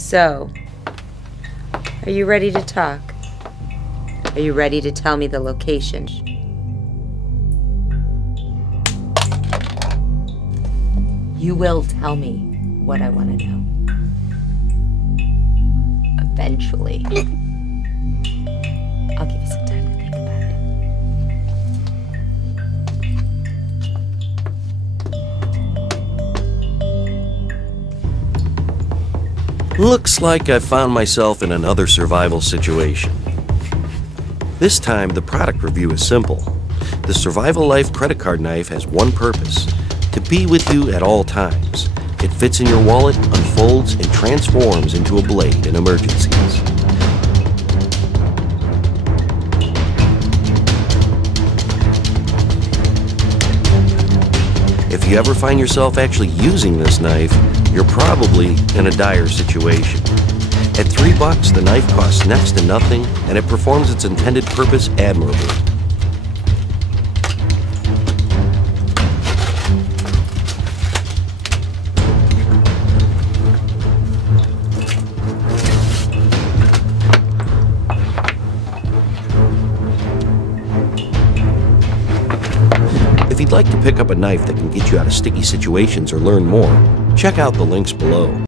So, are you ready to talk? Are you ready to tell me the location? You will tell me what I want to know. Eventually. I'll give you some time to think about it. Looks like I found myself in another survival situation. This time, the product review is simple. The Survival Life credit card knife has one purpose: to be with you at all times. It fits in your wallet, unfolds, and transforms into a blade in emergencies. If you ever find yourself actually using this knife, you're probably in a dire situation. At $3, the knife costs next to nothing, and it performs its intended purpose admirably. If you'd like to pick up a knife that can get you out of sticky situations or learn more, check out the links below.